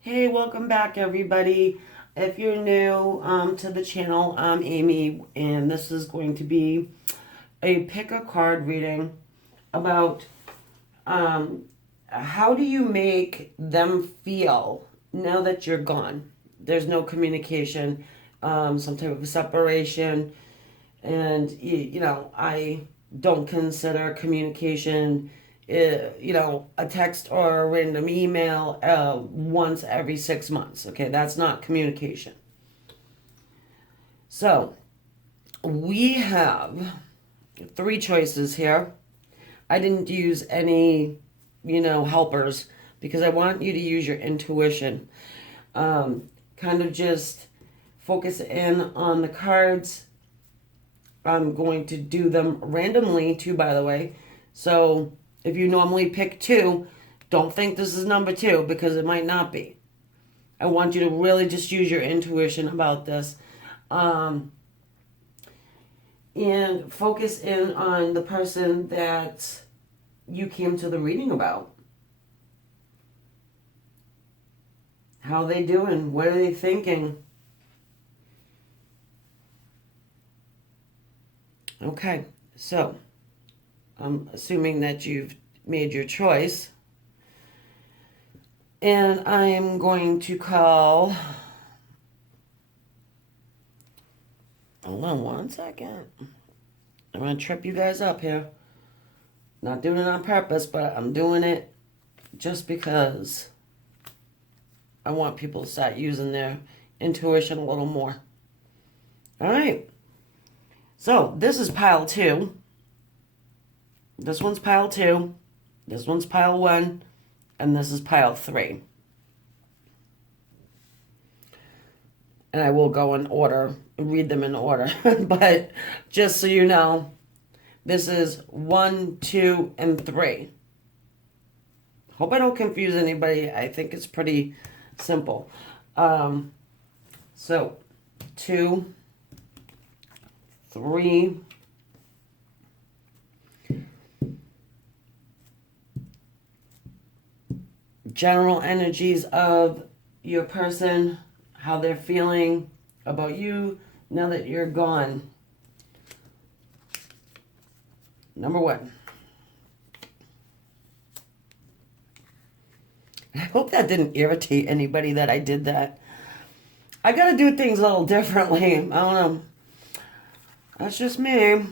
Hey, welcome back, everybody. If you're new to the channel, I'm Amy, and this is going to be a pick a card reading about um, how do you make them feel now that you're gone. There's no communication, some type of separation, and I don't consider communication a text or a random email once every 6 months. Okay, that's not communication. So we have three choices here. I didn't use any, helpers because I want you to use your intuition. Kind of just focus in on the cards. I'm going to do them randomly too, by the way. So if you normally pick two, don't think this is number two because it might not be. I want you to really just use your intuition about this. And focus in on the person that you came to the reading about. How are they doing? What are they thinking? Okay, so I'm assuming that you've made your choice. And I am going to call. Hold on one second. I'm going to trip you guys up here. Not doing it on purpose, but I'm doing it just because I want people to start using their intuition a little more. All right. So this is pile two. This one's pile two. This one's pile one. And this is pile three. And I will go in order, read them in order. But just so you know, this is 1, 2, and 3. Hope I don't confuse anybody. I think it's pretty simple. So 2, 3, general energies of your person, how they're feeling about you now that you're gone. Number 1. I hope that didn't irritate anybody that I did that. I gotta do things a little differently. I don't know. That's just me.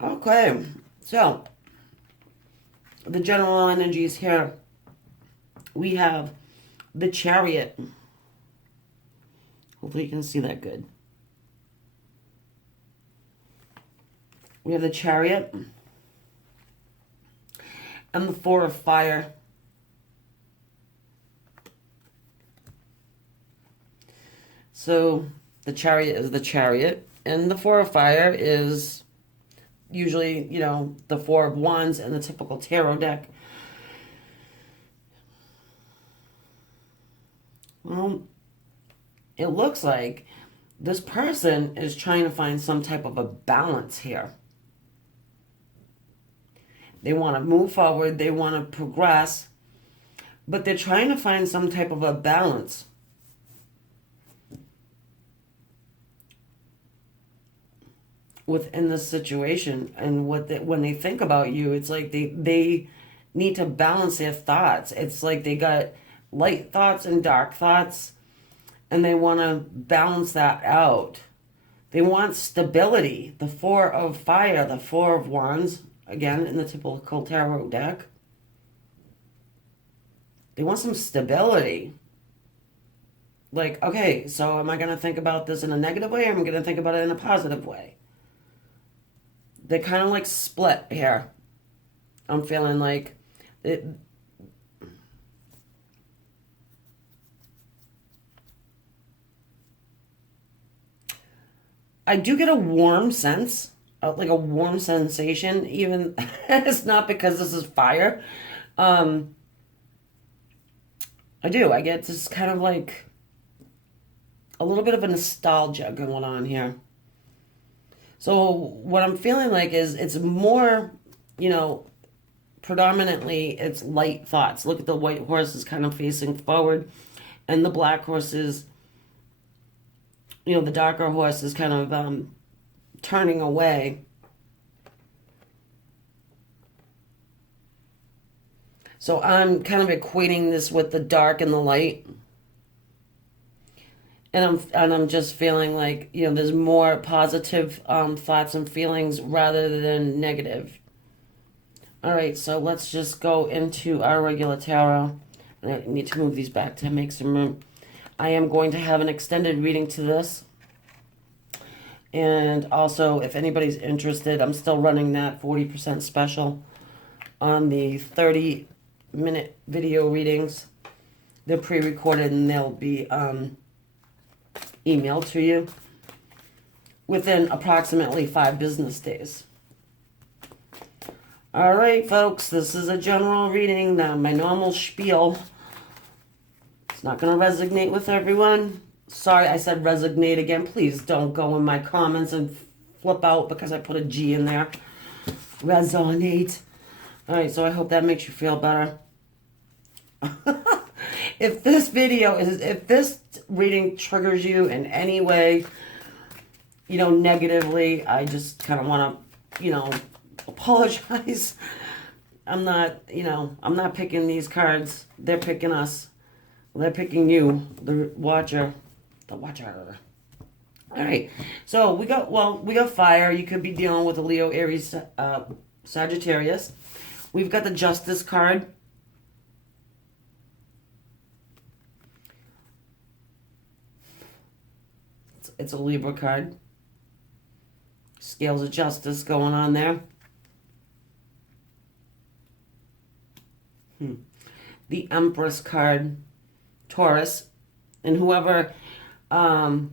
Okay, so the general energies here. We have the Chariot. Hopefully you can see that good. We have the Chariot and the Four of Fire. So the Chariot is the Chariot, and the Four of Fire is usually, the Four of Wands in the typical tarot deck. Well, it looks like this person is trying to find some type of a balance here. They want to move forward, they want to progress, but they're trying to find some type of a balance. Within this situation, and when they think about you, it's like they need to balance their thoughts. It's like they got light thoughts and dark thoughts, and they want to balance that out. They want stability. The Four of Fire, the Four of Wands, again in the typical tarot deck. They want some stability. Like, okay, so am I going to think about this in a negative way, or am I going to think about it in a positive way? They kind of like split here. I'm feeling like it. I do get a warm sense, like a warm sensation, even it's not because this is fire. Um, I do. I get this kind of like a little bit of a nostalgia going on here. So what I'm feeling like is it's more, you know, predominantly it's light thoughts. Look at the white horse is kind of facing forward, and the black horse is, the darker horse is kind of turning away. So I'm kind of equating this with the dark and the light. And I'm just feeling like, there's more positive thoughts and feelings rather than negative. All right, so let's just go into our regular tarot. I need to move these back to make some room. I am going to have an extended reading to this. And also, if anybody's interested, I'm still running that 40% special on the 30-minute video readings. They're pre-recorded and they'll be emailed to you within approximately 5 business days. All right, folks, this is a general reading. Now, my normal spiel. It's not going to resonate with everyone. Sorry, I said resignate again. Please don't go in my comments and flip out because I put a G in there. Resonate. All right, so I hope that makes you feel better. If this reading triggers you in any way, negatively, I just kind of want to, apologize. I'm not picking these cards. They're picking us. They're picking you, the watcher. All right. So we got fire. You could be dealing with a Leo, Aries, Sagittarius. We've got the Justice card. It's a Libra card. Scales of justice going on there. The Empress card. Taurus. And whoever told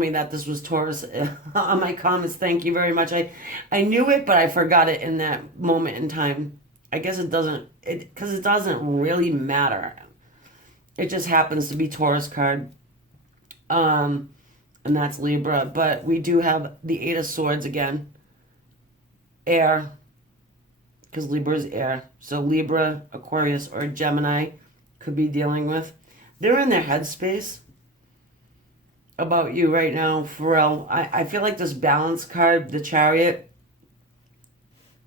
me that this was Taurus on my comments, thank you very much. I knew it, but I forgot it in that moment in time. I guess it doesn't really matter. It just happens to be Taurus card. And that's Libra. But we do have the Eight of Swords again. Air. Because Libra is air. So Libra, Aquarius, or Gemini could be dealing with. They're in their headspace about you right now, for real. I feel like this balance card, the Chariot,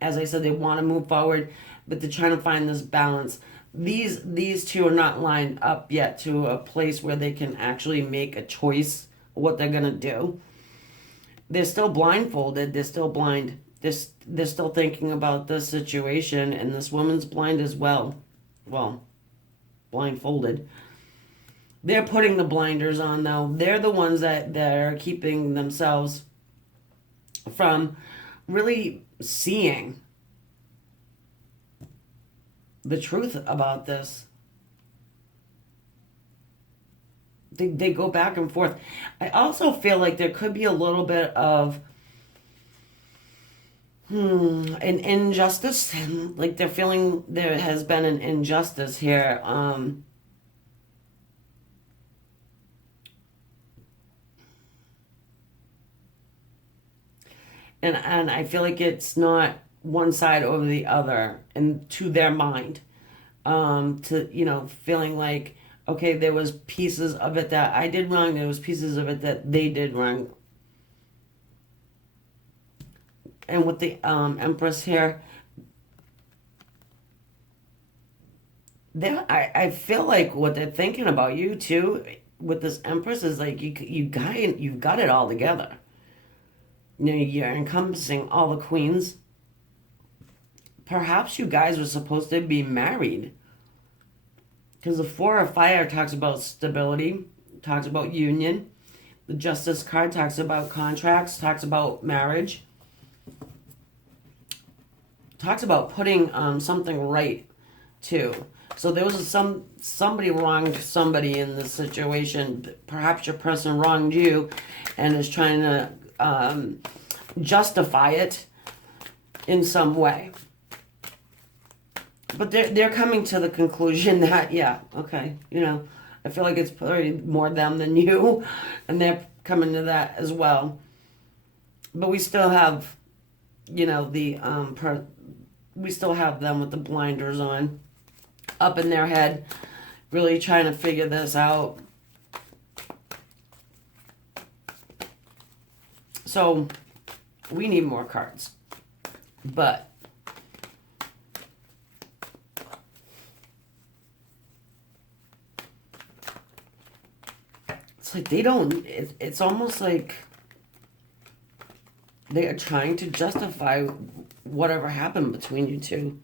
as I said, they want to move forward, but they're trying to find this balance. These two are not lined up yet to a place where they can actually make a choice of what they're going to do. They're still blindfolded. They're still blind. They're still thinking about this situation, and this woman's blind as well. Well, blindfolded. They're putting the blinders on, though. They're the ones that are keeping themselves from really seeing the truth about this. They go back and forth. I also feel like there could be a little bit of an injustice. Like they're feeling there has been an injustice here. And I feel like it's not one side over the other, and to their mind, feeling like, okay, there was pieces of it that I did wrong, there was pieces of it that they did wrong. And with the Empress here, I feel like what they're thinking about you too with this Empress is like you've got it all together. You're encompassing all the queens. Perhaps you guys are supposed to be married. Because the Four of Fire talks about stability, talks about union. The Justice card talks about contracts, talks about marriage. Talks about putting something right, too. So there was somebody wronged somebody in this situation. Perhaps your person wronged you and is trying to justify it in some way. But they're coming to the conclusion that, yeah, okay, I feel like it's probably more them than you, and they're coming to that as well. But we still have, the we still have them with the blinders on, up in their head, really trying to figure this out. So we need more cards. But it's like they don't, it's almost like they are trying to justify whatever happened between you two.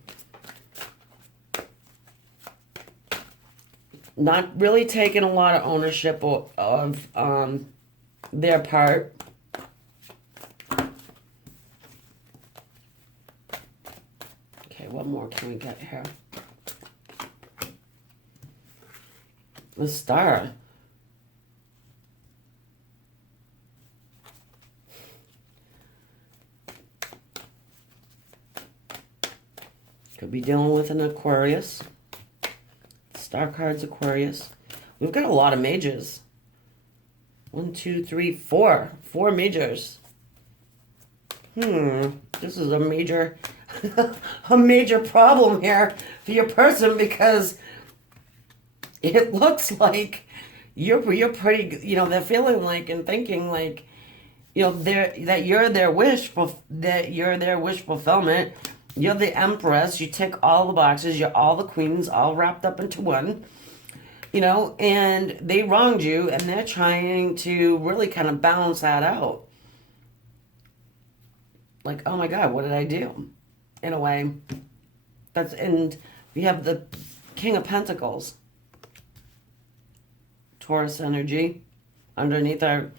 Not really taking a lot of ownership of their part. Okay, what more can we get here? The Star. Could be dealing with an Aquarius. Star card's Aquarius. We've got a lot of majors. 1, 2, 3, 4. 4 majors. This is a major a major problem here for your person, because it looks like you're pretty, you know, they're feeling like and thinking like, you know, that you're their wish fulfillment. You're the Empress. You tick all the boxes. You're all the queens, all wrapped up into one. You know, and they wronged you, and they're trying to really kind of balance that out. Like, oh my God, what did I do? In a way. And we have the King of Pentacles. Taurus energy underneath our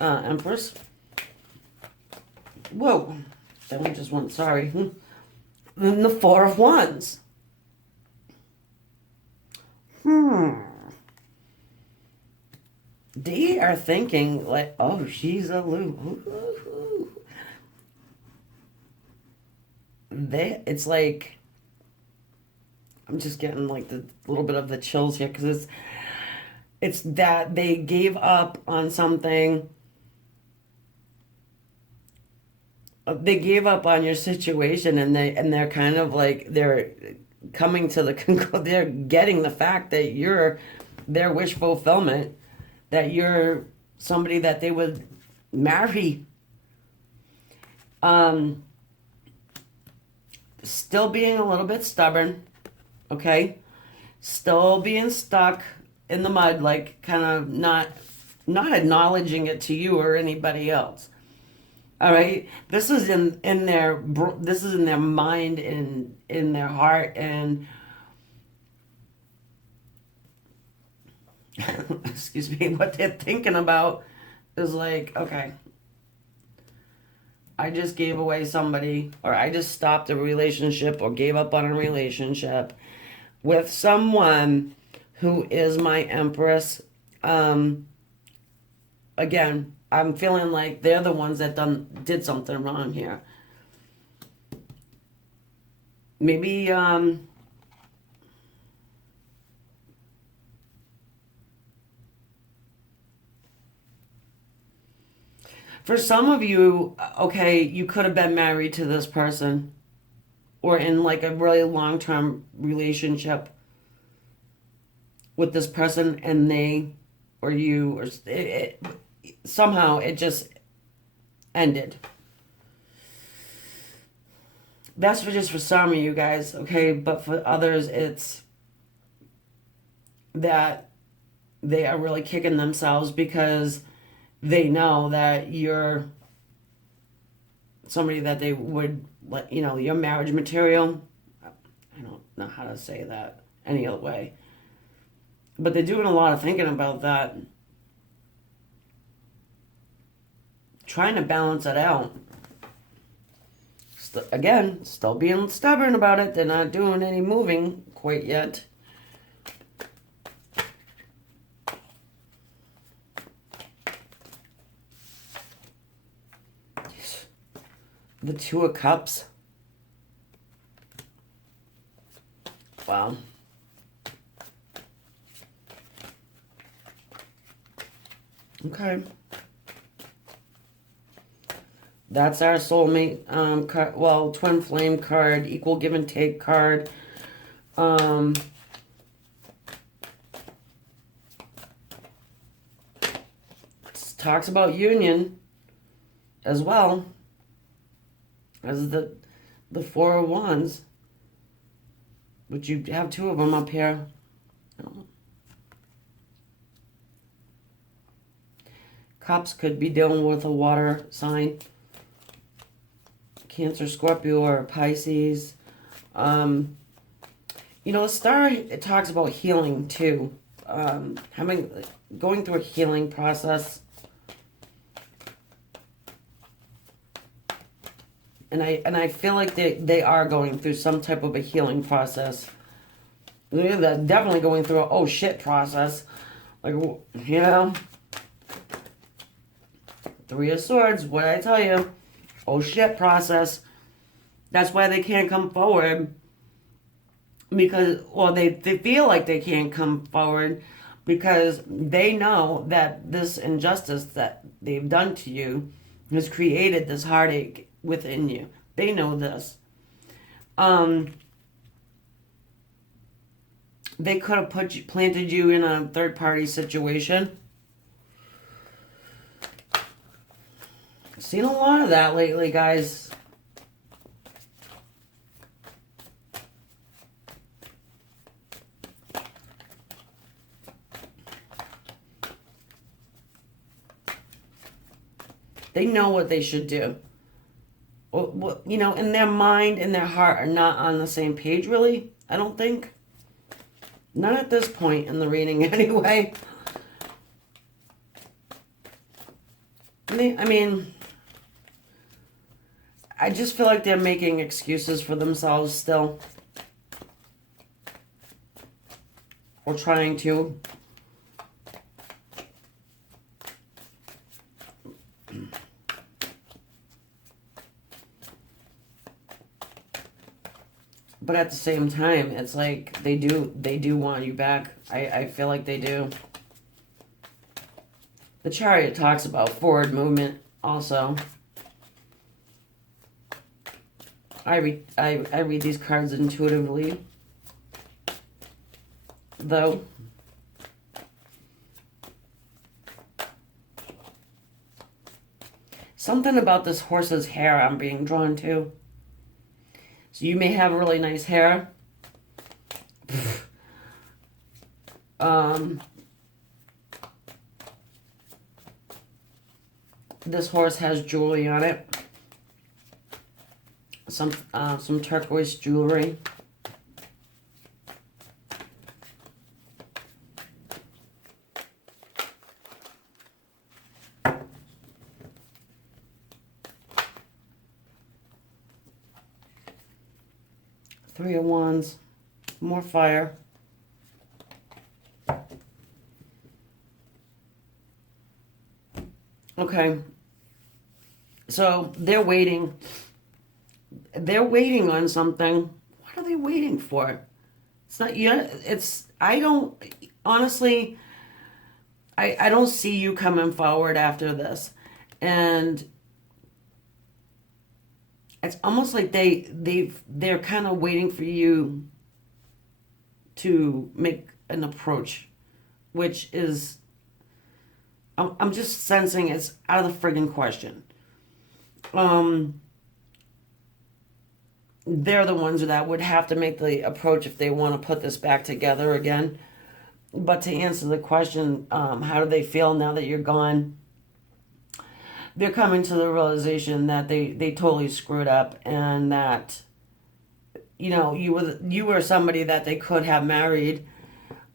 Empress. Whoa. That one just went, sorry. Then the Four of Wands. They are thinking like, oh, she's a Lou. It's like, I'm just getting like the little bit of the chills here, because it's that they gave up on something. They gave up on your situation, and they're kind of like, they're coming to the conclusion, they're getting the fact that you're their wish fulfillment, that you're somebody that they would marry. Still being a little bit stubborn, okay? Still being stuck in the mud, like kind of not acknowledging it to you or anybody else. All right, this is in their mind, in their heart, and excuse me, what they're thinking about is like, okay, I just gave away somebody, or I just stopped a relationship or gave up on a relationship with someone who is my Empress. Again, I'm feeling like they're the ones that did something wrong here. Maybe for some of you, okay, you could have been married to this person, or in like a really long-term relationship with this person, and they or you, or somehow it just ended. That's just for some of you guys, okay? But for others, it's that they are really kicking themselves because they know that you're somebody that they would let, you know, your marriage material. I don't know how to say that any other way. But they're doing a lot of thinking about that. Trying to balance it out. Again, still being stubborn about it. They're not doing any moving quite yet. The Two of Cups. Wow. Okay. That's our soulmate card. Well, twin flame card, equal give and take card. Talks about union as well as the Four of Wands, which you have two of them up here. Cups could be dealing with a water sign. Cancer, Scorpio, or Pisces. The star, it talks about healing too. Going through a healing process. And I feel like they are going through some type of a healing process. They're definitely going through a oh shit process. Like, Three of Swords, what did I tell you? Oh shit process. That's why they can't come forward. Because, they feel like they can't come forward because they know that this injustice that they've done to you has created this heartache within you. They know this. They could have planted you in a third-party situation. Seen a lot of that lately, guys. They know what they should do. In their mind and their heart are not on the same page, really. I don't think. Not at this point in the reading, anyway. I just feel like they're making excuses for themselves still. Or trying to. But at the same time, it's like they do want you back. I feel like they do. The Chariot talks about forward movement also. I read these cards intuitively, though. Something about this horse's hair I'm being drawn to. So you may have really nice hair. This horse has jewelry on it. Some turquoise jewelry. Three of Wands, more fire. Okay, so they're waiting. They're waiting on something. What are they waiting for? It's not yet. Honestly, I don't see you coming forward after this. And it's almost like they're kind of waiting for you to make an approach, which is, I'm just sensing it's out of the friggin' question. They're the ones that would have to make the approach if they want to put this back together again. But to answer the question, how do they feel now that you're gone? They're coming to the realization that they totally screwed up, and that you were somebody that they could have married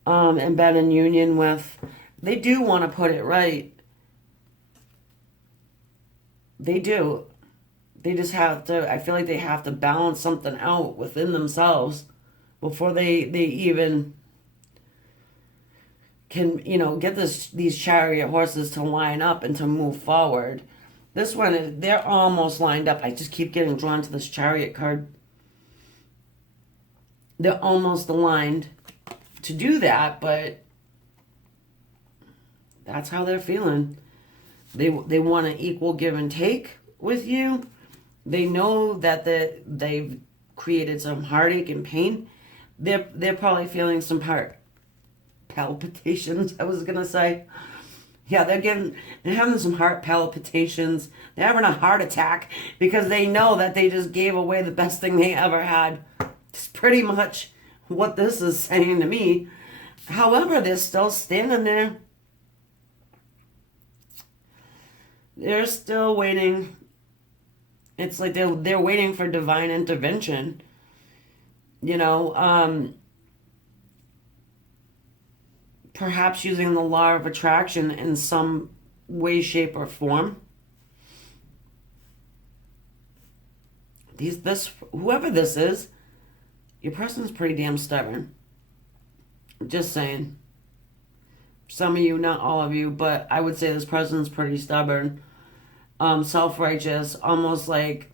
and been in union with. They do want to put it right. They do. They just have to, I feel like they have to balance something out within themselves before they even can, get these chariot horses to line up and to move forward. This one, they're almost lined up. I just keep getting drawn to this chariot card. They're almost aligned to do that, but that's how they're feeling. They want an equal give and take. with you. They know that they've created some heartache and pain. They're probably feeling some heart palpitations, I was gonna say. Yeah, they're having some heart palpitations. They're having a heart attack because they know that they just gave away the best thing they ever had. It's pretty much what this is saying to me. However, they're still standing there. They're still waiting. It's like they're waiting for divine intervention. You know, perhaps using the law of attraction in some way, shape, or form. Whoever this is, your person's pretty damn stubborn. Just saying. Some of you, not all of you, but I would say this person's pretty stubborn. Self-righteous, almost like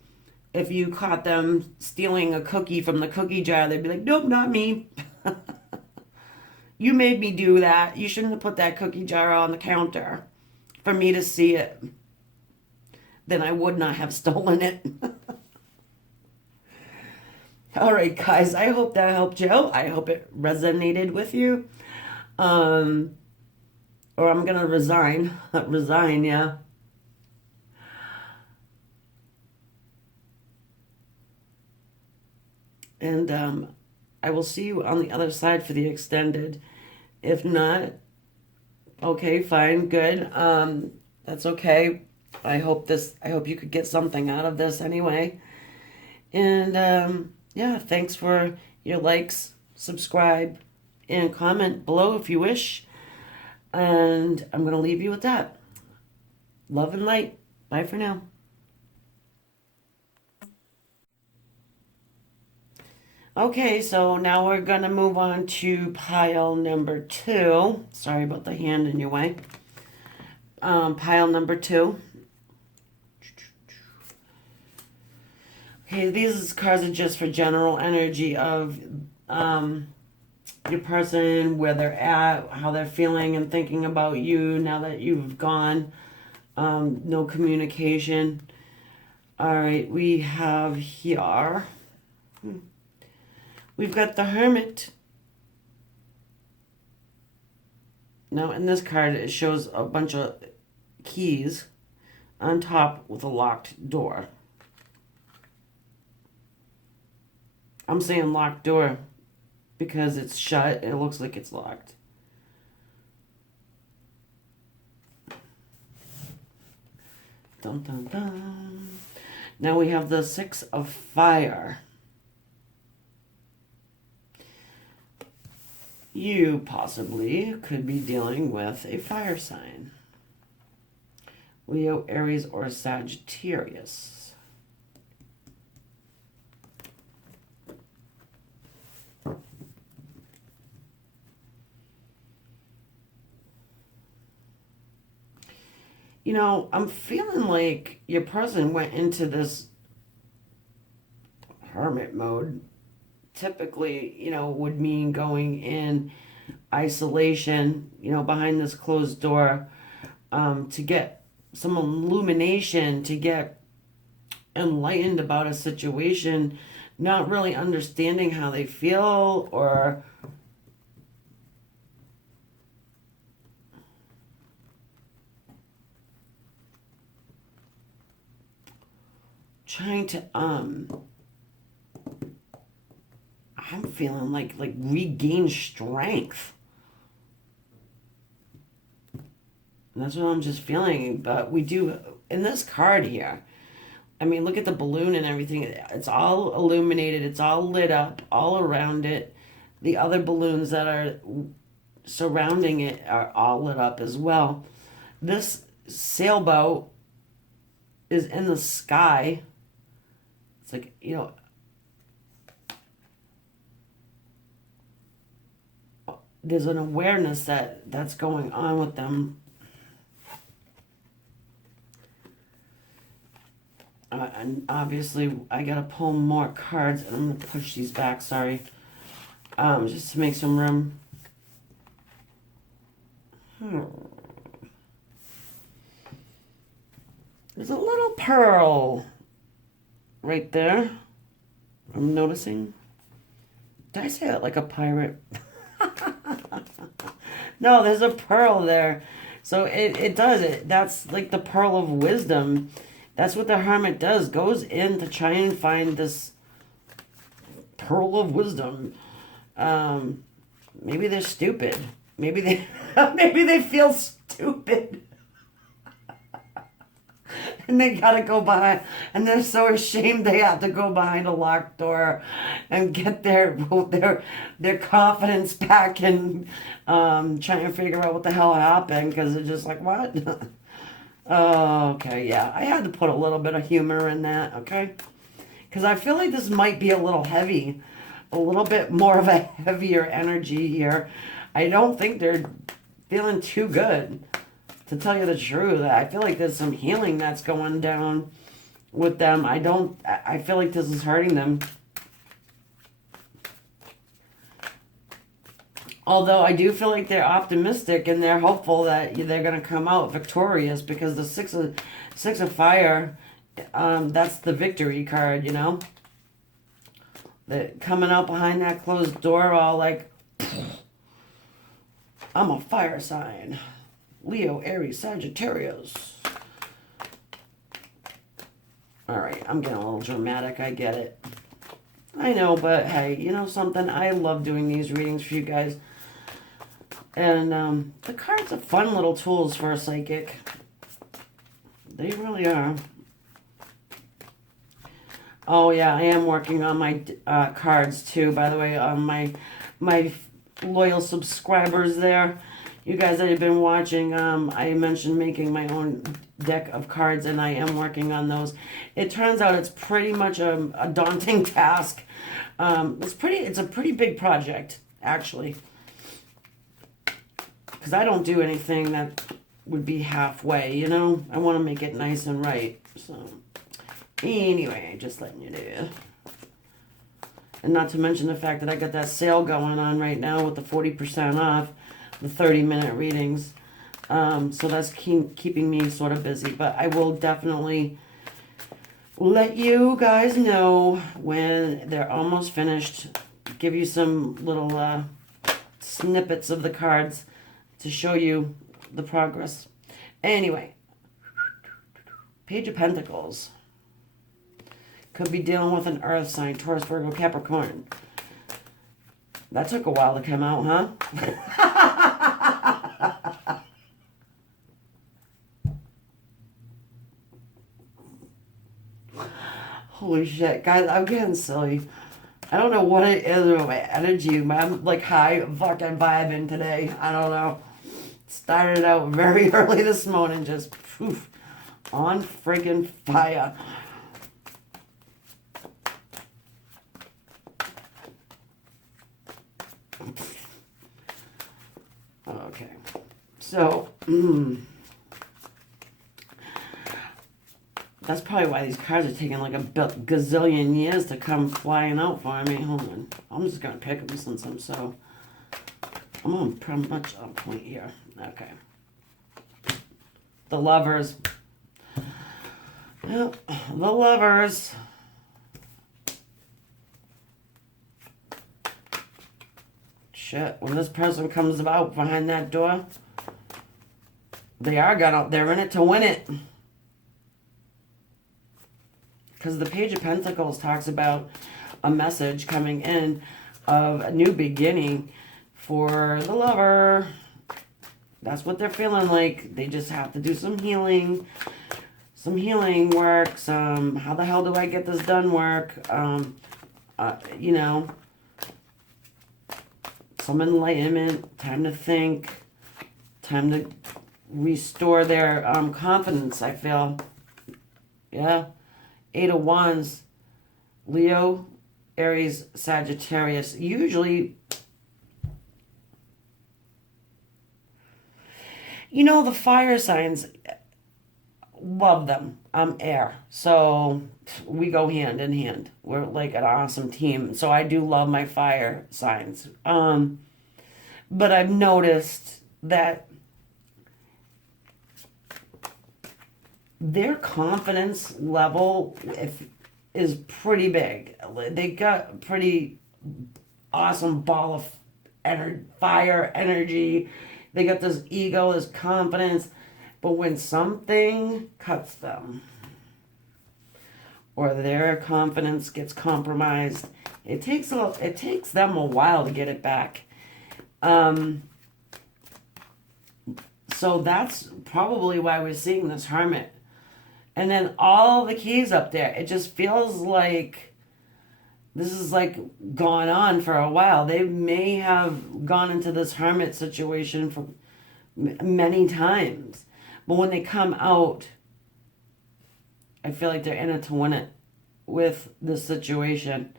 if you caught them stealing a cookie from the cookie jar, they'd be like, nope, not me. You made me do that. You shouldn't have put that cookie jar on the counter for me to see it. Then I would not have stolen it. All right, guys, I hope that helped you out. I hope it resonated with you. Or I'm going to resign. Resign, yeah. And I will see you on the other side for the extended. If not, okay, fine, good. That's okay. I hope you could get something out of this anyway. And yeah, thanks for your likes, subscribe, and comment below if you wish. And I'm going to leave you with that. Love and light. Bye for now. Okay, so now we're going to move on to pile number 2. Sorry about the hand in your way. Pile number 2. Okay, these cards are just for general energy of your person, where they're at, how they're feeling and thinking about you now that you've gone. No communication. All right, we have here... We've got the Hermit. Now, in this card, it shows a bunch of keys on top with a locked door. I'm saying locked door because it's shut and it looks like it's locked. Dun, dun, dun. Now we have the Six of Fire. You possibly could be dealing with a fire sign. Leo, Aries, or Sagittarius. You know, I'm feeling like your person went into this hermit mode. Typically, you know, would mean going in isolation, you know, behind this closed door, to get some illumination, to get enlightened about a situation, not really understanding how they feel or trying to I'm feeling like regain strength. And that's what I'm just feeling. But we do, in this card here, I mean, look at the balloon and everything. It's all illuminated. It's all lit up all around it. The other balloons that are surrounding it are all lit up as well. This sailboat is in the sky. It's like, you know, there's an awareness that's going on with them. And obviously, I gotta pull more cards, and I'm gonna push these back, sorry. Just to make some room. There's a little pearl right there. I'm noticing. Did I say that like a pirate? No, there's a pearl there. So it does it. That's like the pearl of wisdom. That's what the hermit does. Goes in to try and find this pearl of wisdom. Maybe they're stupid. Maybe they maybe they feel stupid. And they gotta go behind, and they're so ashamed they have to go behind a locked door and get their confidence back and trying to figure out what the hell happened, because they're just like, what? Oh, okay, yeah. I had to put a little bit of humor in that, okay? Because I feel like this might be a little heavy, a little bit more of a heavier energy here. I don't think they're feeling too good. To tell you the truth, I feel like there's some healing that's going down with them. I feel like this is hurting them. Although I do feel like they're optimistic and they're hopeful that they're going to come out victorious, because the six of fire, that's the victory card, you know? They're coming out behind that closed door all like, I'm a fire sign. Leo, Aries, Sagittarius. All right, I'm getting a little dramatic. I get it. I know, but hey, you know something? I love doing these readings for you guys. And the cards are fun little tools for a psychic. They really are. Oh, yeah, I am working on my cards, too, by the way. My loyal subscribers there. You guys that have been watching, I mentioned making my own deck of cards, and I am working on those. It turns out it's pretty much a daunting task. It's a pretty big project, actually, because I don't do anything that would be halfway, you know? I want to make it nice and right. So, anyway, just letting you know. And not to mention the fact that I got that sale going on right now with the 40% off. The 30-minute readings. So that's keeping me sort of busy. But I will definitely let you guys know when they're almost finished. Give you some little snippets of the cards to show you the progress. Anyway, Page of Pentacles. Could be dealing with an earth sign, Taurus, Virgo, Capricorn. That took a while to come out, huh? Holy shit, guys, I'm getting silly. I don't know what it is with my energy, but I'm like high fucking vibing today. I don't know. Started out very early this morning, just poof, on friggin' fire. Okay, so that's probably why these cards are taking like a gazillion years to come flying out for me. Hold on, I'm just gonna pick them since I'm on pretty much on point here. Okay, the Lovers. Yep, the Lovers. Shit, when this person comes out behind that door, they're in it to win it. Because the Page of Pentacles talks about a message coming in of a new beginning for the lover. That's what they're feeling like. They just have to do some healing work, some how the hell do I get this done work, you know, some enlightenment, time to think, time to restore their confidence, I feel. Yeah. 8 of Wands, Leo, Aries, Sagittarius. Usually, you know, the fire signs, love them. I'm air. So we go hand in hand. We're like an awesome team. So I do love my fire signs. But I've noticed that their confidence level is pretty big. They got a pretty awesome ball of fire energy. They got this ego, this confidence. But when something cuts them, or their confidence gets compromised, it takes them a while to get it back. So that's probably why we're seeing this hermit. And then all the keys up there, it just feels like this is like gone on for a while. They may have gone into this hermit situation for many times. But when they come out, I feel like they're in it to win it with this situation.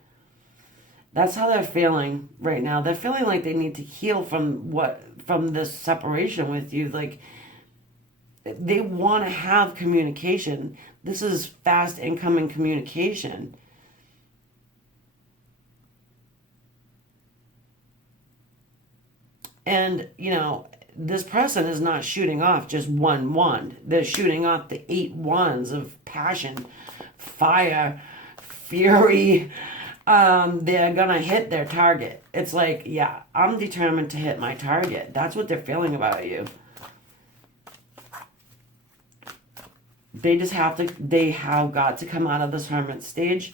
That's how they're feeling right now. They're feeling like they need to heal from this separation with you. Like, they want to have communication. This is fast incoming communication. And, this person is not shooting off just one wand. They're shooting off the 8 wands of passion, fire, fury. They're gonna hit their target. It's like, yeah, I'm determined to hit my target. That's what they're feeling about you. They have got to come out of this hermit stage.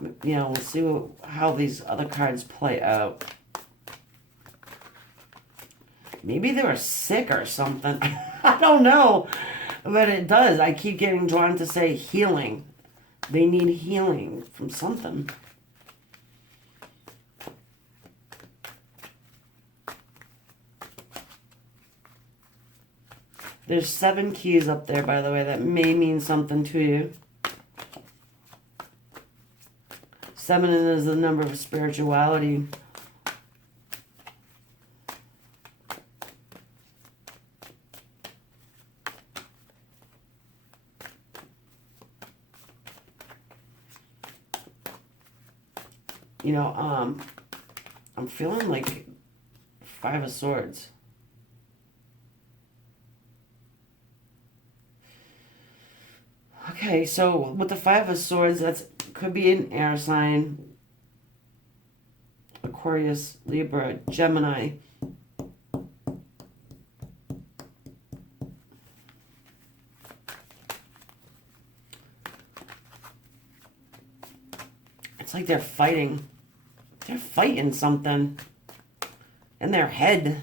We'll see how these other cards play out. Maybe they were sick or something. I don't know. But it does. I keep getting drawn to say healing. They need healing from something. There's 7 keys up there, by the way, that may mean something to you. 7 is the number of spirituality. I'm feeling like 5 of Swords. Okay, so with the 5 of Swords, that could be an air sign. Aquarius, Libra, Gemini. It's like they're fighting. They're fighting something in their head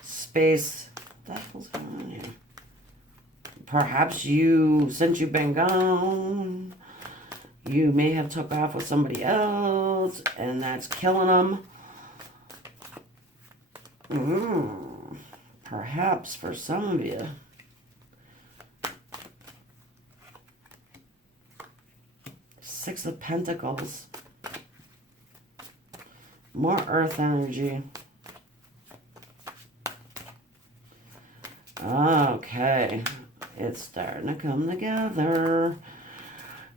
space. What the hell's going on here? Perhaps since you've been gone, you may have took off with somebody else, and that's killing them. Perhaps for some of you. Six of Pentacles. More earth energy. Okay. It's starting to come together.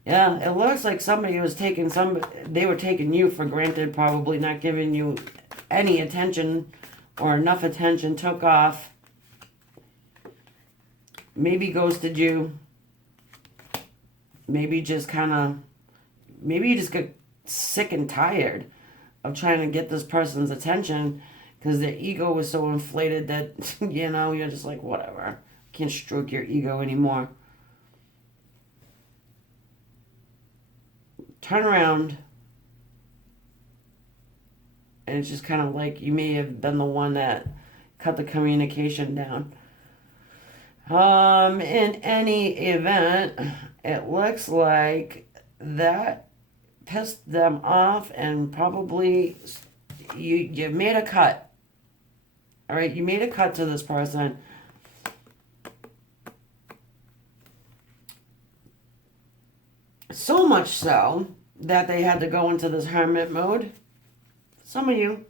Yeah, it looks like somebody was they were taking you for granted, probably not giving you any attention or enough attention, took off. Maybe ghosted you. Maybe you just got sick and tired of trying to get this person's attention because their ego was so inflated that, you're just like, whatever. Can't stroke your ego anymore. Turn around. And it's just kind of like you may have been the one that cut the communication down. In any event, it looks like that pissed them off, and probably you made a cut. All right, you made a cut to this person. So much so that they had to go into this hermit mode. Some of you.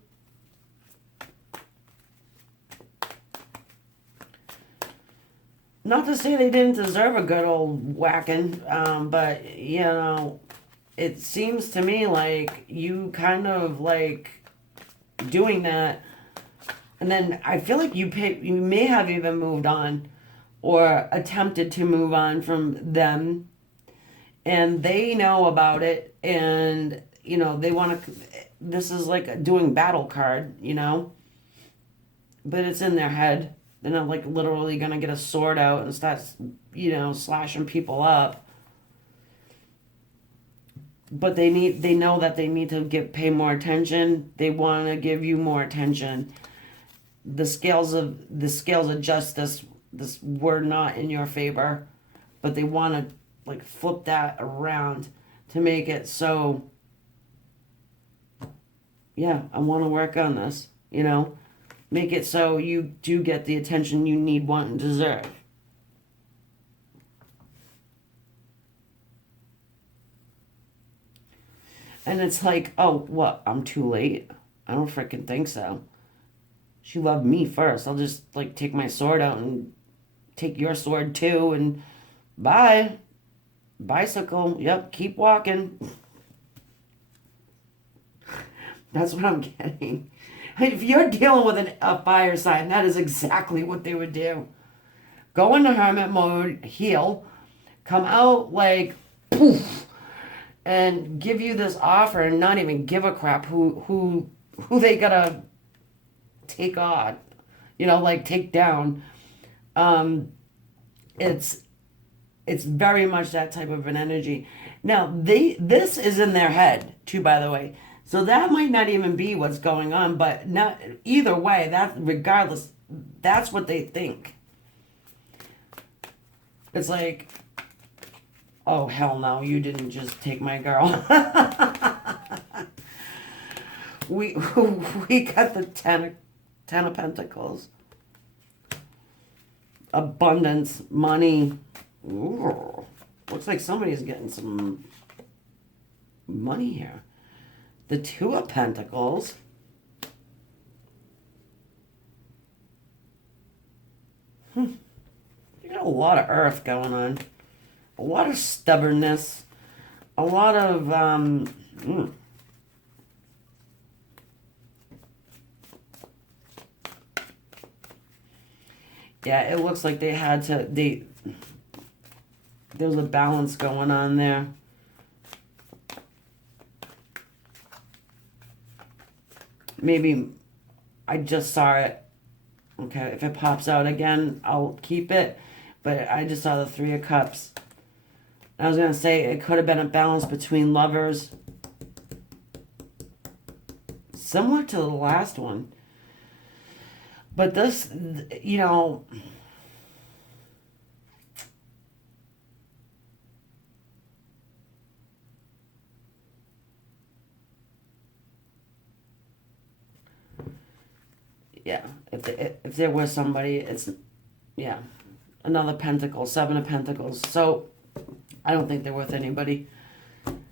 Not to say they didn't deserve a good old whacking, but, it seems to me like you kind of like doing that. And then I feel like you may have even moved on, or attempted to move on from them, and they know about it, and they want to. This is like doing battle card, but it's in their head. They're not like literally gonna get a sword out and start, slashing people up. But they know that they need to pay more attention. They want to give you more attention. The scales of justice, were not in your favor, but they want to like flip that around to make it so. Yeah, I want to work on this. Make it so you do get the attention you need, want, and deserve. And it's like, oh, what? I'm too late? I don't freaking think so. She loved me first. I'll just like take my sword out and take your sword too, and bye. Bicycle. Yep, keep walking. That's what I'm getting. If you're dealing with a fire sign, that is exactly what they would do. Go into hermit mode, heal, come out like poof, and give you this offer and not even give a crap who they gotta take on, like take down. It's very much that type of an energy. Now this is in their head too, by the way. So that might not even be what's going on, but not either way, that regardless, that's what they think. It's like, oh hell no, you didn't just take my girl. we we got the ten of Pentacles. Abundance, money. Ooh, looks like somebody's getting some money here. The Two of Pentacles. You got a lot of earth going on. A lot of stubbornness. A lot of, yeah, it looks like they had to, there's a balance going on there. Maybe I just saw it. Okay, if it pops out again, I'll keep it. But I just saw the Three of Cups. I was going to say it could have been a balance between lovers. Similar to the last one. But this, yeah, if there was somebody, it's, yeah, another pentacle, Seven of Pentacles. So I don't think they're with anybody.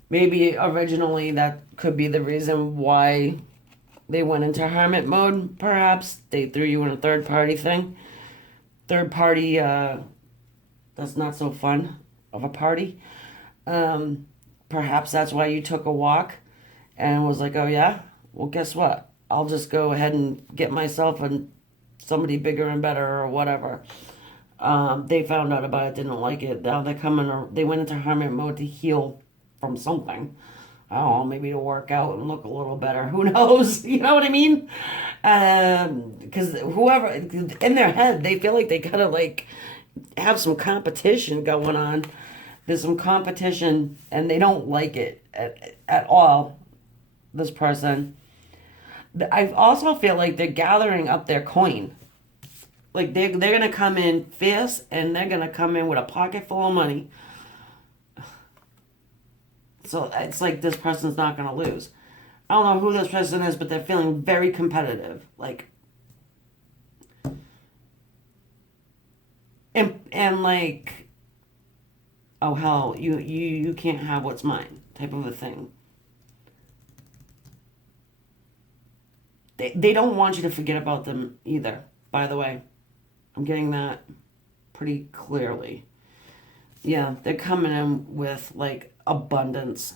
Maybe originally that could be the reason why they went into hermit mode. Perhaps they threw you in a third party thing. Third party, that's not so fun of a party. Perhaps that's why you took a walk and was like, oh yeah, well guess what? I'll just go ahead and get myself and somebody bigger and better or whatever. They found out about it, didn't like it. Now they went into hermit mode to heal from something. I don't know, maybe to work out and look a little better. Who knows? You know what I mean? Because whoever, in their head, they feel like they gotta like have some competition going on. There's some competition and they don't like it at all, this person. I also feel like they're gathering up their coin. Like they're gonna come in fierce and they're gonna come in with a pocket full of money. So it's like this person's not gonna lose. I don't know who this person is, but they're feeling very competitive. Like, and like, oh hell, you can't have what's mine, type of a thing. They don't want you to forget about them either, by the way. I'm getting that pretty clearly. Yeah, they're coming in with, like, abundance.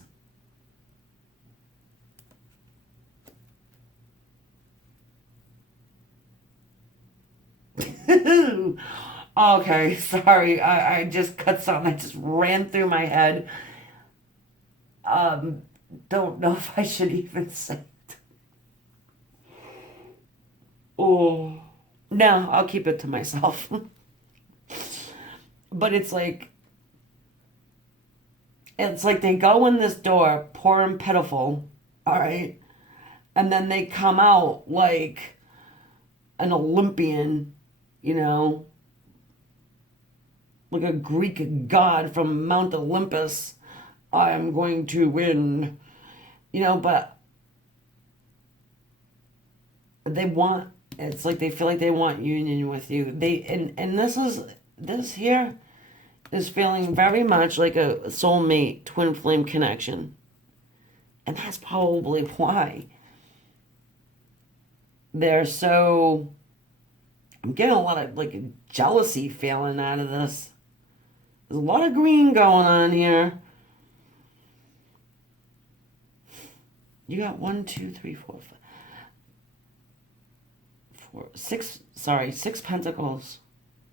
Okay, sorry. I just cut something that just ran through my head. Um, don't know if I should even say it. Oh, no, I'll keep it to myself. But it's like they go in this door, poor and pitiful, all right, and then they come out like an Olympian, you know, like a Greek god from Mount Olympus. I'm going to win, but they want, it's like they feel like they want union with you. And this here is feeling very much like a soulmate twin flame connection. And that's probably why they're so, I'm getting a lot of like jealousy feeling out of this. There's a lot of green going on here. You got one, two, three, four, five, four, six, sorry, six pentacles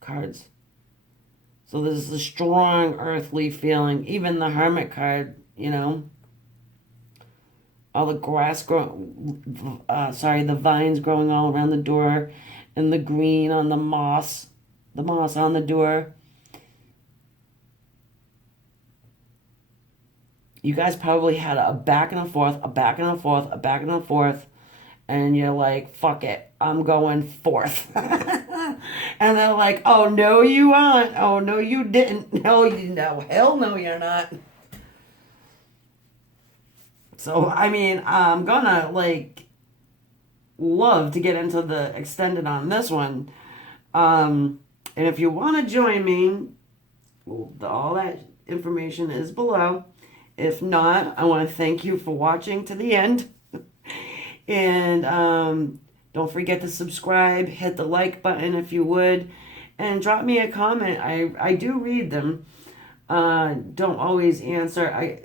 cards. So there's a strong earthly feeling. Even the hermit card, all the grass the vines growing all around the door, and the green on the moss on the door. You guys probably had a back and a forth, a back and a forth, a back and a forth, and you're like, fuck it, I'm going forth. And they're like, oh, no, you aren't. Oh, no, you didn't. No, hell no, you're not. So, I mean, I'm gonna, love to get into the extended on this one. And if you want to join me, all that information is below. If not, I want to thank you for watching to the end. And don't forget to subscribe, hit the like button if you would, and drop me a comment. I do read them. Don't always answer.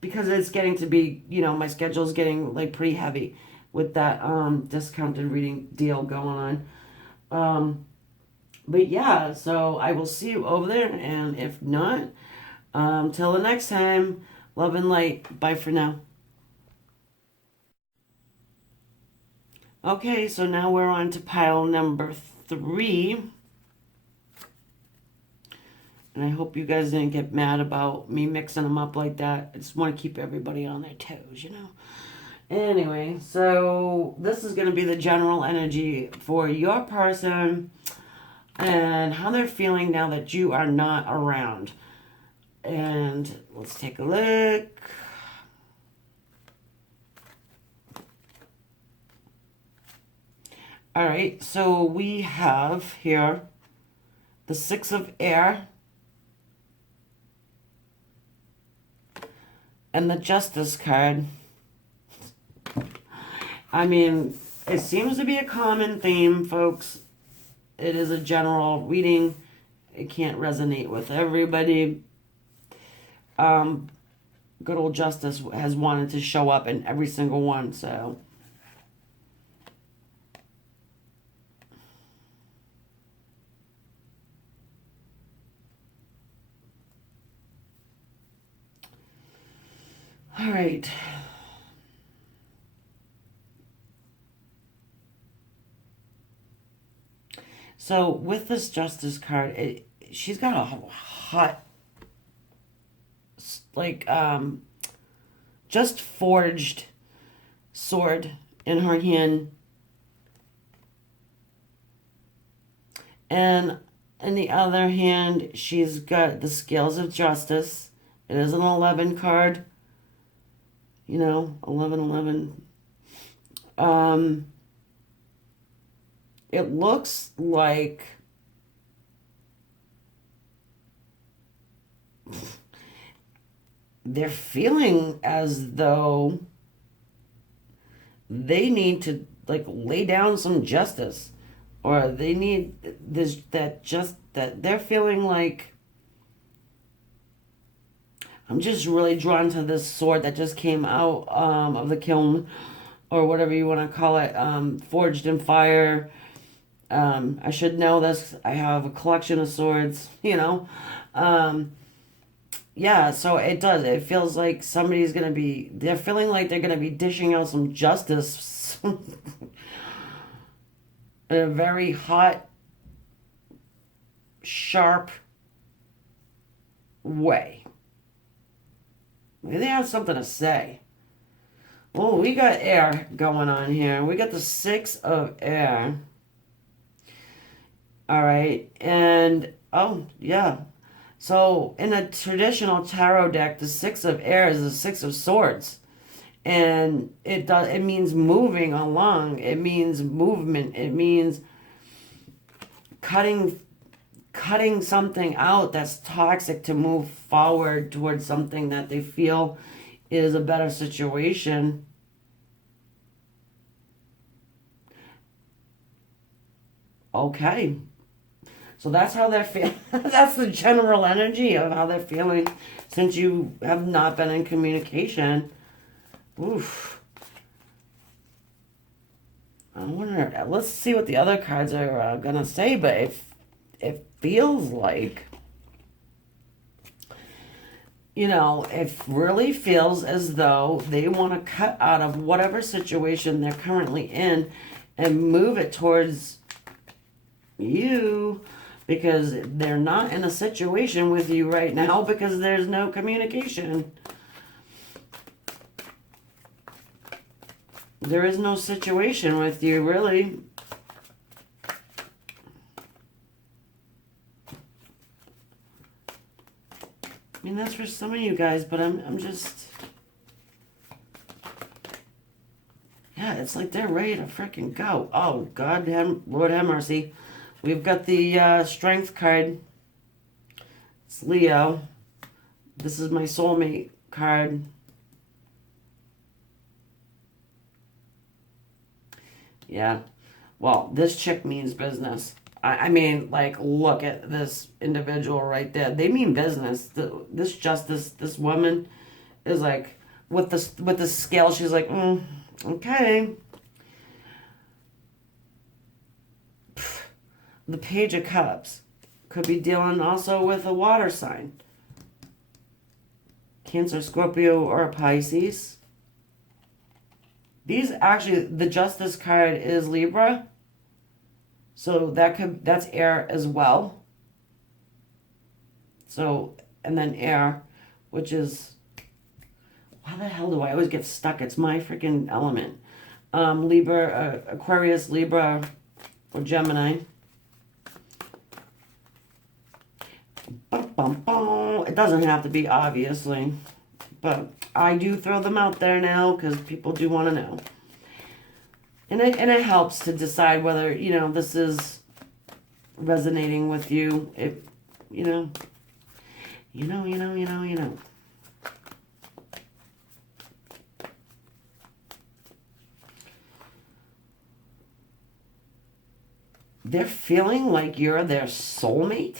Because it's getting to be, my schedule is getting like pretty heavy with that discounted reading deal going on. But yeah, so I will see you over there, and if not, till the next time, love and light. Bye for now. Okay, so now we're on to pile number 3. And I hope you guys didn't get mad about me mixing them up like that. I just want to keep everybody on their toes. Anyway, so this is going to be the general energy for your person and how they're feeling now that you are not around. And let's take a look. All right, so we have here the 6 of air and the Justice card. I mean, it seems to be a common theme, folks. It is a general reading. It can't resonate with everybody. Good old Justice has wanted to show up in every single one, so. All right. So with this Justice card, she's got a hot, just forged sword in her hand. And in the other hand, she's got the Scales of Justice. It is an 11 card. 11, 11. It looks like they're feeling as though they need to lay down some justice, or they need that they're feeling like, I'm just really drawn to this sword that just came out of the kiln, or whatever you want to call it, forged in fire. I should know this. I have a collection of swords, you know. Um, yeah, so it does. It feels like they're feeling like they're gonna be dishing out some justice in a very hot, sharp way. They have something to say. Oh, we got air going on here. We got the six of air. All right. And, oh, yeah. So in a traditional tarot deck, the six of air is the six of swords. And it means moving along. It means movement. It means cutting cutting something out that's toxic to move forward towards something that they feel is a better situation. Okay. So that's how they're feeling. That's the general energy of how they're feeling since you have not been in communication. Oof. I wonder, let's see what the other cards are going to say, but it feels like, it really feels as though they want to cut out of whatever situation they're currently in and move it towards you because they're not in a situation with you right now because there's no communication. There is no situation with you, really. I mean, that's for some of you guys, but I'm just... Yeah, it's like they're ready to freaking go. Oh, Lord have mercy. We've got the Strength card. It's Leo. This is my soulmate card. Yeah. Well, this chick means business. I mean, like, look at this individual right there. They mean business. This woman is like, with the scale, she's like, okay. The Page of Cups could be dealing also with a water sign. Cancer, Scorpio, or a Pisces. The Justice card is Libra. So that's air as well. So, and then air, which is, why the hell do I always get stuck? It's my freaking element. Libra, Aquarius, Libra, or Gemini. It doesn't have to be, obviously. But I do throw them out there now because people do want to know. And it helps to decide whether, this is resonating with you. You know. They're feeling like you're their soulmate.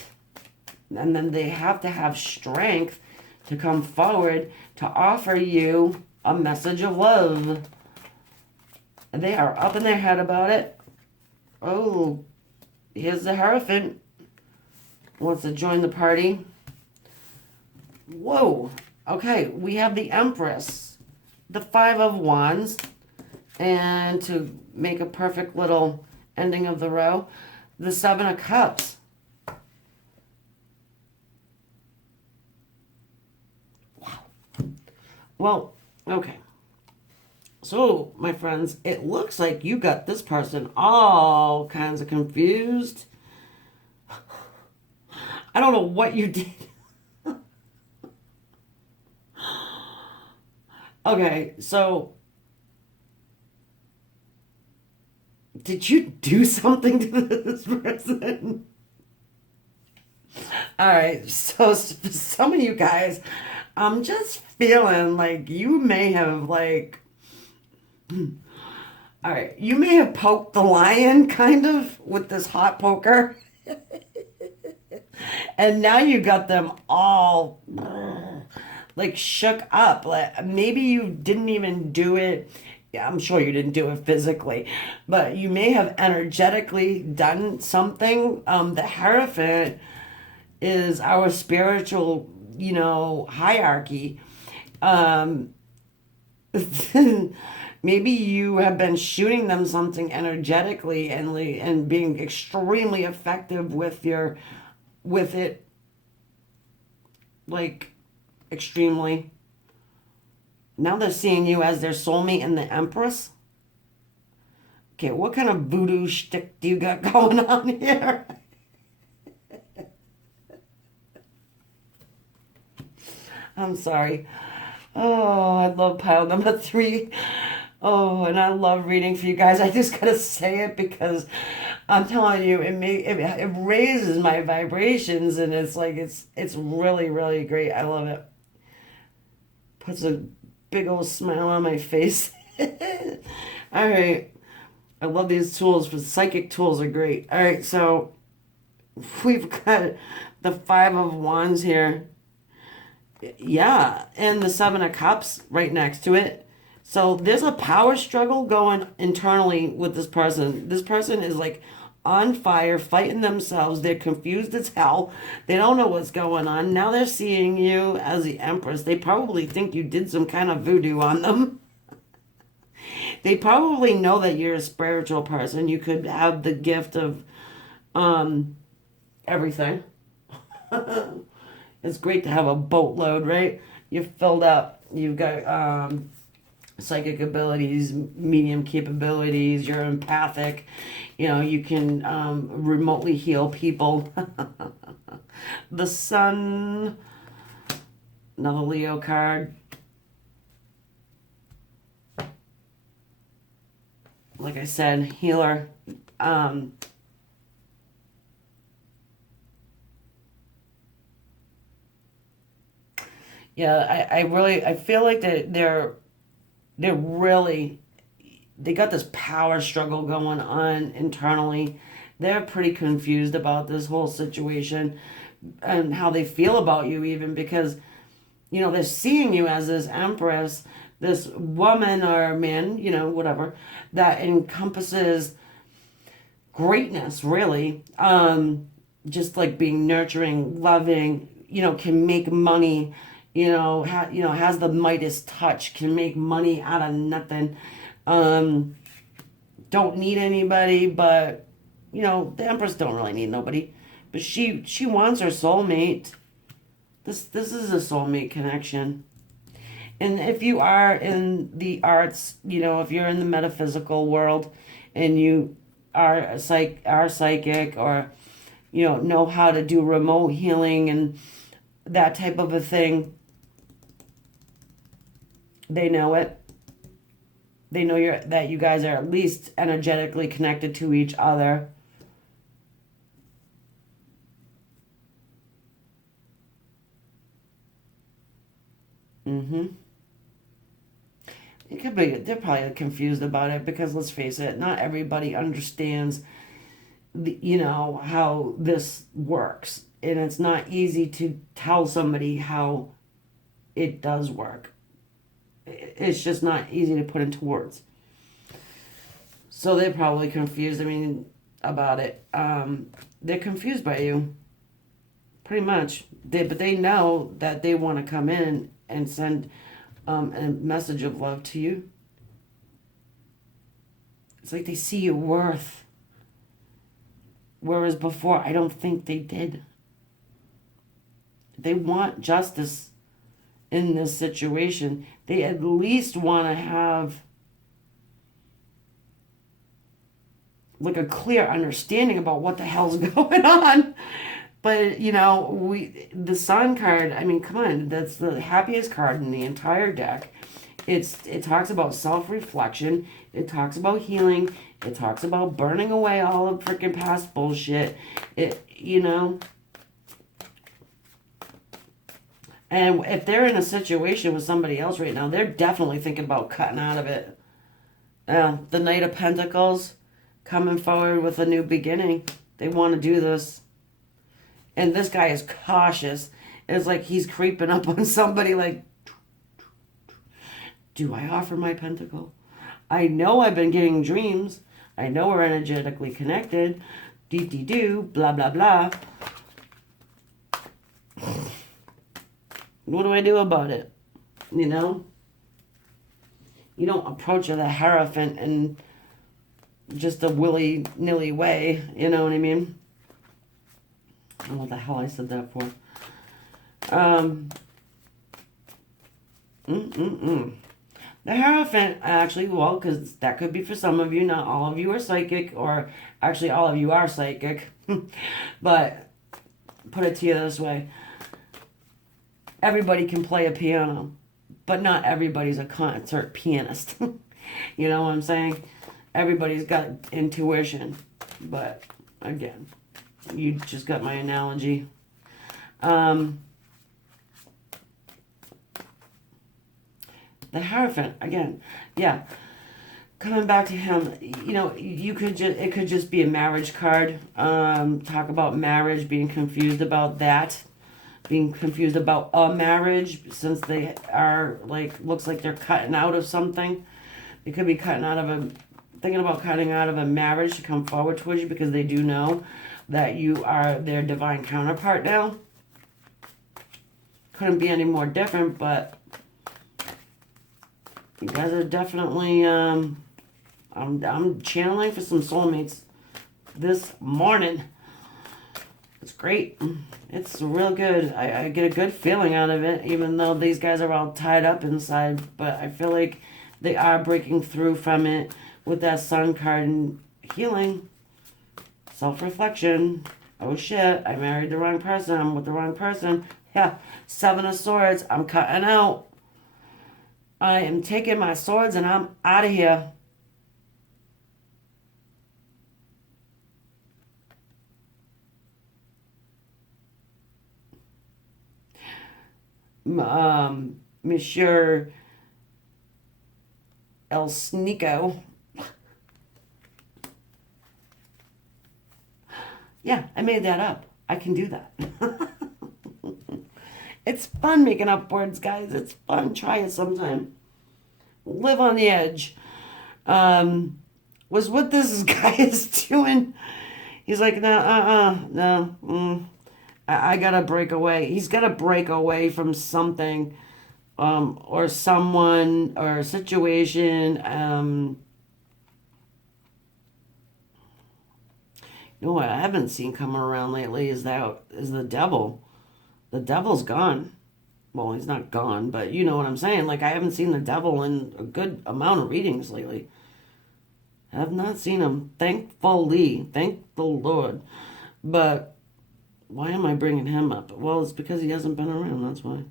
And then they have to have strength to come forward to offer you a message of love. And they are up in their head about it. Oh, here's the Hierophant. Wants to join the party. Whoa. Okay, we have the Empress. The Five of Wands. And to make a perfect little ending of the row, the Seven of Cups. Wow. Well, okay. So, my friends, it looks like you got this person all kinds of confused. I don't know what you did. Okay, so did you do something to this person? All right, so for some of you guys, I'm just feeling like you may have all right, you may have poked the lion, kind of, with this hot poker. And now you got them all, like, shook up. Like, maybe you didn't even do it Yeah, I'm sure you didn't do it physically, but you may have energetically done something. The Hierophant is our spiritual, hierarchy. Um, maybe you have been shooting them something energetically and being extremely effective with it, like extremely. Now they're seeing you as their soulmate and the Empress. Okay, what kind of voodoo shtick do you got going on here? I'm sorry. Oh, I love pile number 3. Oh, and I love reading for you guys. I just gotta say it because I'm telling you, it raises my vibrations, and it's like it's really really great. I love it. Puts a big old smile on my face. All right, I love these tools. For psychic tools are great. All right, so we've got the Five of Wands here. Yeah, and the Seven of Cups right next to it. So there's a power struggle going internally with this person. This person is like on fire, fighting themselves. They're confused as hell. They don't know what's going on. Now they're seeing you as the Empress. They probably think you did some kind of voodoo on them. They probably know that you're a spiritual person. You could have the gift of everything. It's great to have a boatload, right? You're filled up. You've got psychic abilities, medium capabilities. You're empathic. You can remotely heal people. The Sun, another Leo card. Like I said, healer. Yeah, I feel like they're really, they got this power struggle going on internally. They're pretty confused about this whole situation and how they feel about you, even because they're seeing you as this Empress, this woman or man, whatever, that encompasses greatness, really. Just like being nurturing, loving, can make money, has the Midas touch, can make money out of nothing. Don't need anybody, but the Empress don't really need nobody. But she wants her soulmate. This is a soulmate connection. And if you are in the arts, if you're in the metaphysical world and you are psychic, or know how to do remote healing and that type of a thing, they know it. They know that you guys are at least energetically connected to each other. Mm-hmm. It could be they're probably confused about it because let's face it, not everybody understands how this works, and it's not easy to tell somebody how it does work. It's just not easy to put into words. So they're probably confused. I mean, about it. They're confused by you, pretty much. But they know that they want to come in and send a message of love to you. It's like they see your worth. Whereas before, I don't think they did. They want justice in this situation. They at least want to have like a clear understanding about what the hell's going on. But the Sun card, I mean, come on, that's the happiest card in the entire deck. It talks about self-reflection, it talks about healing, it talks about burning away all the freaking past bullshit. And if they're in a situation with somebody else right now, they're definitely thinking about cutting out of it. The Knight of Pentacles coming forward with a new beginning. They want to do this. And this guy is cautious. It's like he's creeping up on somebody like, do I offer my pentacle? I know I've been getting dreams. I know we're energetically connected. Dee-dee-doo, blah, blah, blah. What do I do about it? You know? You don't approach the Hierophant in just a willy-nilly way. You know what I mean? I don't know what the hell I said that for. The Hierophant, actually, well, because that could be for some of you. Not all of you are psychic, or actually all of you are psychic. But put it to you this way. Everybody can play a piano, but not everybody's a concert pianist. You know what I'm saying? Everybody's got intuition. But, again, you just got my analogy. The Hierophant, again, yeah. Coming back to him, you know, it could just be a marriage card. Talk about marriage, being confused about that. Being confused about a marriage, since they are, like, looks like they're cutting out of something. They could be thinking about cutting out of a marriage to come forward towards you, because they do know that you are their divine counterpart now. Couldn't be any more different, but you guys are definitely, I'm channeling for some soulmates this morning. It's great. It's real good. I get a good feeling out of it, even though these guys are all tied up inside. But I feel like they are breaking through from it with that Sun card and healing. Self-reflection. Oh shit, I married the wrong person. I'm with the wrong person. Yeah, Seven of Swords. I'm cutting out. I am taking my swords and I'm out of here. Monsieur El Sneeko. Yeah, I made that up. I can do that. It's fun making up words, guys. It's fun. Try it sometime. Live on the edge. Was what this guy is doing. He's like, no. I gotta break away. He's gotta break away from something, or someone, or a situation. You know what I haven't seen coming around lately is the devil. The devil's gone. Well, he's not gone, but you know what I'm saying. Like, I haven't seen the devil in a good amount of readings lately. I have not seen him. Thankfully. Thank the Lord. But why am I bringing him up? Well, it's because he hasn't been around. That's why.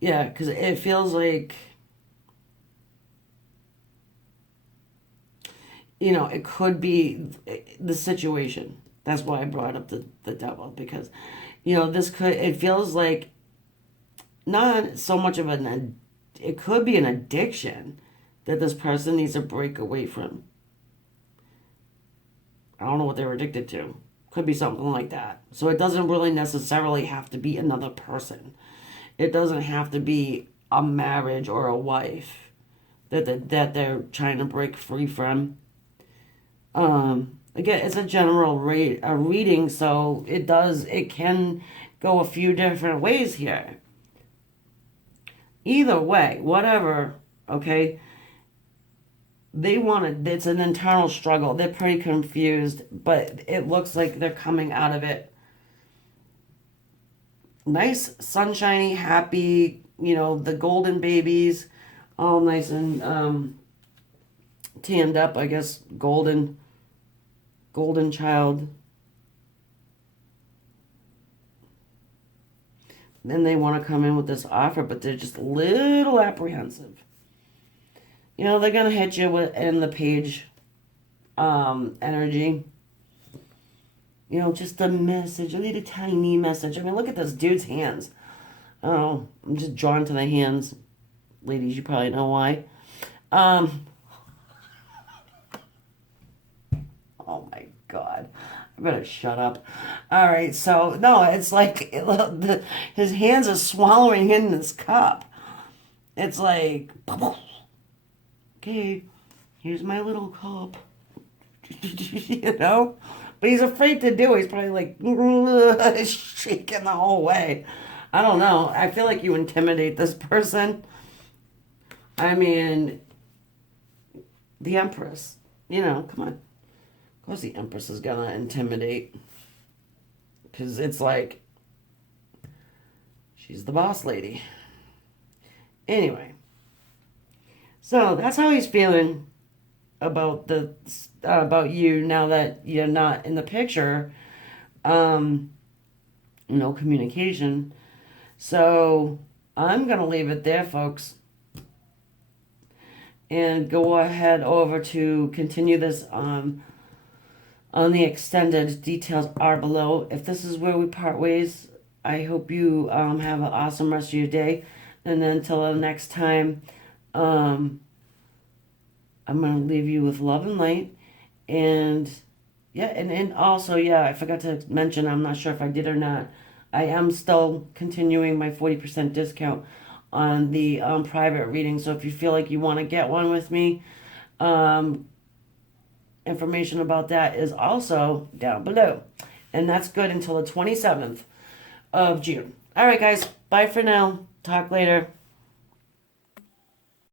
Yeah, because it feels like, you know, it could be the situation. That's why I brought up the devil, because, you know, it feels like not so much of it could be an addiction that this person needs to break away from. I don't know what they're addicted to. Could be something like that. So it doesn't really necessarily have to be another person. It doesn't have to be a marriage or a wife that they're trying to break free from. Again, it's a general reading, so it can go a few different ways here. Either way, whatever, okay, it's an internal struggle. They're pretty confused, but it looks like they're coming out of it. Nice, sunshiny, happy, you know, the golden babies, all nice and tanned up, I guess, golden child. Then they want to come in with this offer, but they're just a little apprehensive. You know, they're going to hit you in the page energy. You know, just a message, a little tiny message. I mean, look at this dude's hands. I don't know. I'm just drawn to the hands. Ladies, you probably know why. Oh my God. I better shut up. All right, so no, it's like his hands are swallowing in this cup. It's like, okay, here's my little cup. You know? But he's afraid to do it. He's probably like shaking the whole way. I don't know. I feel like you intimidate this person. I mean, the Empress. You know, come on. Of course the Empress is gonna intimidate. Because it's like, she's the boss lady. Anyway. So that's how he's feeling about about you now that you're not in the picture. No communication. So I'm gonna leave it there, folks, and go ahead over to continue this on the extended. Details are below. If this is where we part ways, I hope you have an awesome rest of your day, and then until the next time, I'm gonna leave you with love and light. And yeah, and also, yeah, I forgot to mention, I'm not sure if I did or not, I am still continuing my 40% discount on the private reading. So if you feel like you want to get one with me, information about that is also down below. And that's good until the 27th of June. All right, guys, bye for now. Talk later.